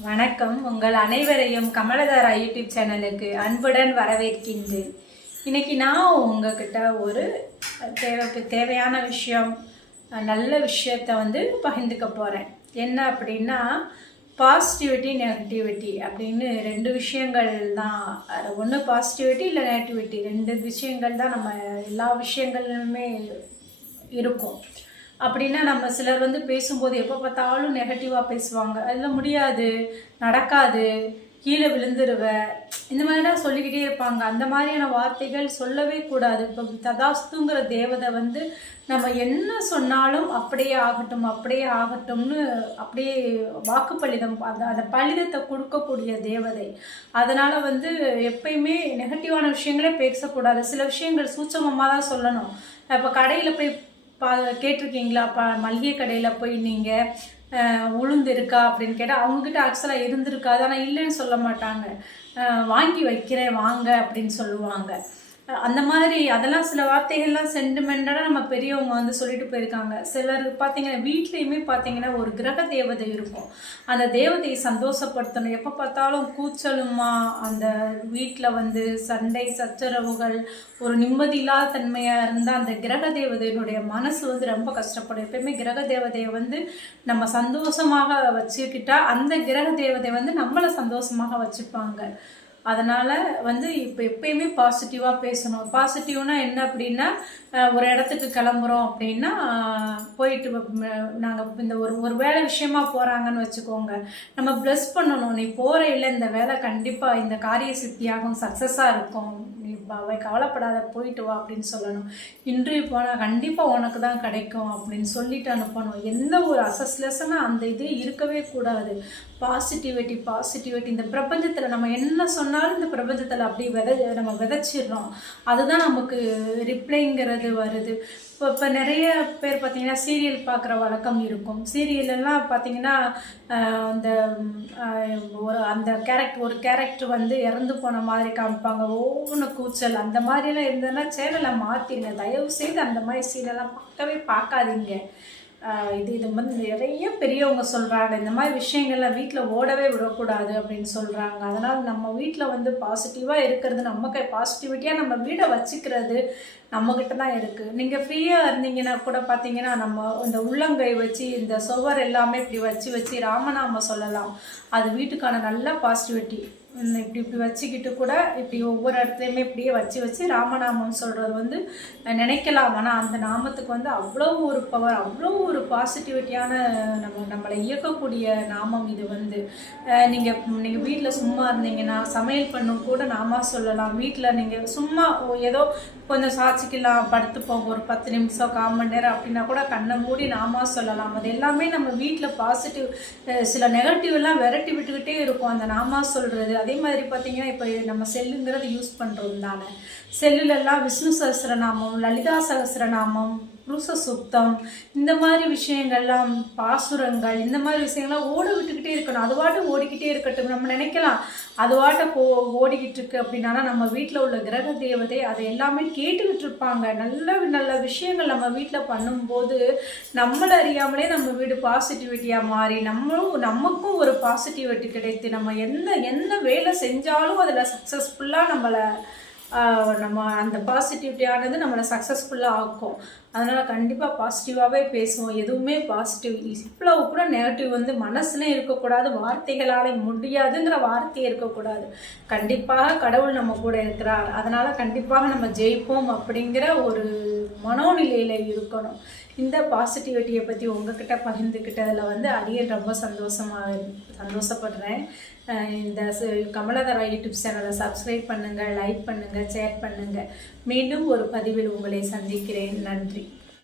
வணக்கம். உங்கள் அனைவரையும் கமலதாரா யூடியூப் சேனலுக்கு அன்புடன் வரவேற்கின்றேன். இன்னைக்கு நான் உங்ககிட்ட ஒரு தேவையான விஷயம், நல்ல விஷயத்தை பகிர்ந்துக்க போகிறேன். என்ன அப்படின்னா, பாசிட்டிவிட்டி நெகட்டிவிட்டி அப்படின்னு ரெண்டு விஷயங்கள் தான். ஒன்று பாசிட்டிவிட்டி, இல்லை நெகட்டிவிட்டி. ரெண்டு விஷயங்கள் தான் நம்ம எல்லா விஷயங்களுமே இருக்கும். அப்படின்னா நம்ம சிலர் பேசும்போது எப்போ பார்த்தாலும் நெகட்டிவாக பேசுவாங்க. அதில் முடியாது, நடக்காது, கீழே விழுந்துருவ, இந்த மாதிரிலாம் சொல்லிக்கிட்டே இருப்பாங்க. அந்த மாதிரியான வார்த்தைகள் சொல்லவே கூடாது. இப்போ ததாஸ்துங்கிற தேவதை நம்ம என்ன சொன்னாலும் அப்படியே ஆகட்டும் அப்படியே ஆகட்டும்னு அப்படியே வாக்குப்பளிதம், அந்த பலிதத்தை கொடுக்கக்கூடிய தேவதை. அதனால் எப்பயுமே நெகட்டிவான விஷயங்களே பேசக்கூடாது. சில விஷயங்கள் சூட்சமமாக தான் சொல்லணும். இப்போ கடையில் போய் கேட்டிருக்கீங்களா? மளிகை கடையில் போய் நீங்கள் உளுந்து இருக்கா அப்படின்னு கேட்டால் அவங்கக்கிட்ட ஆக்சுவலாக இருந்திருக்காது, ஆனால் இல்லைன்னு சொல்ல மாட்டாங்க. வாங்கி வைக்கிறேன் வாங்க அப்படின்னு சொல்லுவாங்க. அந்த மாதிரி அதெல்லாம் சில வார்த்தைகள்லாம் சென்டிமெண்டடாக நம்ம பெரியவங்க சொல்லிட்டு போயிருக்காங்க. சிலர் பார்த்தீங்கன்னா வீட்லேயுமே பார்த்தீங்கன்னா ஒரு கிரக தேவதை இருக்கும். அந்த தேவதையை சந்தோஷப்படுத்தணும். எப்போ பார்த்தாலும் கூச்சலுமா அந்த வீட்டில் சண்டை சச்சரவுகள், ஒரு நிம்மதி இல்லாத தன்மையாக இருந்தால் அந்த கிரக தேவதையினுடைய மனசு ரொம்ப கஷ்டப்படும். எப்பயுமே கிரக தேவதையை நம்ம சந்தோஷமாக வச்சுக்கிட்டா அந்த கிரக தேவதை நம்மளை சந்தோஷமாக வச்சுப்பாங்க. அதனால் இப்போ எப்பயுமே பாசிட்டிவாக பேசணும். பாசிட்டிவ்னா என்ன அப்படின்னா, ஒரு இடத்துக்கு கிளம்புறோம் அப்படின்னா போயிட்டு நாங்கள் இந்த ஒரு வேலை விஷயமா போகிறாங்கன்னு வச்சுக்கோங்க, நம்ம ப்ளஸ் பண்ணணும். நீ போகிற இல்லை, இந்த வேலை கண்டிப்பாக இந்த காரிய சித்தியாகும், சக்ஸஸாக இருக்கும், நீ கவலைப்படாத, போயிட்டு வா அப்படின்னு சொல்லணும். இன்டர்வியூ போனால் கண்டிப்பாக உனக்கு தான் கிடைக்கும் அப்படின்னு சொல்லிட்டு அனுப்பணும். எந்த ஒரு அசஸ்லெஸ்ஸாக அந்த இது இருக்கவே கூடாது. Positivity positivity. இந்த பிரபஞ்சத்தில் நம்ம என்ன சொன்னாலும் இந்த பிரபஞ்சத்தில் அப்படி நம்ம விதைச்சிடுறோம். அதுதான் நமக்கு ரிப்ளைங்கிறது வருது. இப்போ நிறைய பேர் பார்த்தீங்கன்னா சீரியல் பார்க்குற வழக்கம் இருக்கும். சீரியலெல்லாம் பார்த்தீங்கன்னா அந்த ஒரு கேரக்டர் இறந்து போன மாதிரி காமிப்பாங்க. ஒவ்வொன்று கூச்சல் அந்த மாதிரிலாம் இருந்ததுன்னா சேனலை மாற்றிடுங்க. தயவு செய்து அந்த மாதிரி சீரியல்லாம் பார்க்காதீங்க. இது நிறைய பெரியவங்க சொல்கிறாங்க, இந்த மாதிரி விஷயங்கள்லாம் வீட்டில் ஓடவே விடக்கூடாது அப்படின்னு சொல்கிறாங்க. அதனால் நம்ம வீட்டில் பாசிட்டிவாக இருக்கிறது, நமக்கு பாசிட்டிவிட்டியாக நம்ம வீடை வச்சுக்கிறது நம்மக்கிட்ட தான் இருக்குது. நீங்கள் ஃப்ரீயாக இருந்தீங்கன்னா கூட பார்த்தீங்கன்னா நம்ம இந்த உள்ளங்கை வச்சு இந்த சுவர் எல்லாமே இப்படி வச்சு ராமநாமம் சொல்லலாம். அது வீட்டுக்கான நல்ல பாசிட்டிவிட்டி. இப்படி வச்சுக்கிட்டு கூட இப்படி ஒவ்வொரு இடத்துலையுமே இப்படியே வச்சு ராமநாமம் சொல்கிறது நினைக்கலாம். ஆனால் அந்த நாமத்துக்கு அவ்வளோ ஒரு பவர், அவ்வளோ ஒரு பாசிட்டிவிட்டியான நம்மளை இயக்கக்கூடிய நாமம் இது. நீங்கள் வீட்டில் சும்மா இருந்தீங்கன்னா சமையல் பண்ணும் கூட நாமா சொல்லலாம். வீட்டில் நீங்கள் சும்மா ஏதோ கொஞ்சம் சாட்சிக்கலாம், படுத்துப்போங்க ஒரு 10 நிமிஷம் 1/4 மணி நேரம் அப்படின்னா கூட கண்ணை மூடி நாமா சொல்லலாம். அது எல்லாமே நம்ம வீட்டில் பாசிட்டிவ். சில நெகட்டிவ்லாம் விரட்டி விட்டுக்கிட்டே இருக்கும் அந்த நாமா சொல்கிறது. அதே மாதிரி பார்த்தீங்கன்னா இப்போ நம்ம செல்லுங்கிறது யூஸ் பண்ணுறோம் தானே. செல்லுலெல்லாம் விஷ்ணு சஹஸ்ரநாமம், லலிதா சஹஸ்ரநாமம், புருஷ சுத்தம், இந்த மாதிரி விஷயங்கள்லாம், பாசுரங்கள், இந்த மாதிரி விஷயங்கள்லாம் ஓட விட்டுக்கிட்டே இருக்கணும். அதுவாட்டு ஓடிக்கிட்டே இருக்கட்டும். நம்ம நினைக்கலாம் அதுவாட்ட ஓடிக்கிட்டு இருக்கு அப்படின்னா, நம்ம வீட்டில் உள்ள கிரக தேவதை அதை எல்லாமே கேட்டுக்கிட்டு இருப்பாங்க. நல்ல நல்ல விஷயங்கள் நம்ம வீட்டில் பண்ணும்போது நம்மளை அறியாமலே நம்ம வீடு பாசிட்டிவிட்டியாக மாறி நமக்கும் ஒரு பாசிட்டிவிட்டி கிடைத்து நம்ம என்ன வேலை செஞ்சாலும் அதில் சக்ஸஸ்ஃபுல்லாக நம்ம அந்த பாசிட்டிவிட்டியானது நம்மளை சக்ஸஸ்ஃபுல்லாக ஆக்கும். அதனால் கண்டிப்பாக பாசிட்டிவாகவே பேசுவோம். எதுவுமே பாசிட்டிவ், இவ்வளவு கூட நெகட்டிவ் மனசுலே இருக்கக்கூடாது. வார்த்தைகளால் முடியாதுங்கிற வார்த்தையே இருக்கக்கூடாது. கண்டிப்பாக கடவுள் நம்ம கூட இருக்கிறார், அதனால் கண்டிப்பாக நம்ம ஜெயிப்போம் அப்படிங்கிற ஒரு மனோநிலையில் இருக்கணும். இந்த பாசிட்டிவிட்டியை பற்றி உங்ககிட்ட பகிர்ந்துக்கிட்டதில் அடியேன் ரொம்ப சந்தோஷப்படுறேன். இந்த கமலதாரா யூடியூப் சேனலை சப்ஸ்கிரைப் பண்ணுங்கள், லைக் பண்ணுங்கள், ஷேர் பண்ணுங்கள். மீண்டும் ஒரு பதிவில் உங்களை சந்திக்கிறேன். நன்றி.